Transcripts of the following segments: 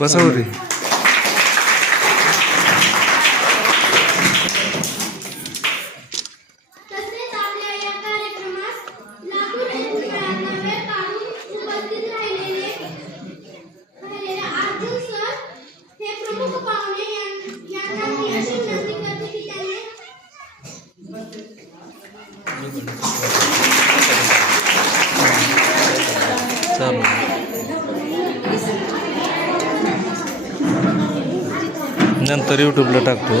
ಬಸವ್ರಿ. चालू. नंतर यूट्यूबला टाकतो.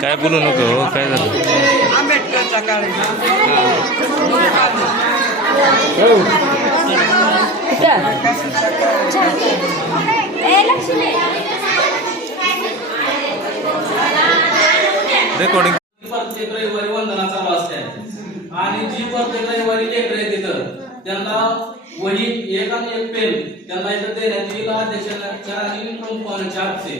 काय बोलू नको हो, काय झालं रेकॉर्डिंग प्रत्येक रविवारी वंदना चालू असते. आणि जी प्रत्येक रविवारी लेकर आहे तिथं त्यांना वही एक आणि एक पेन त्यांना इथं देण्यात येईल अध्यक्षांच्या आणि प्रमुखांच्या हस्ते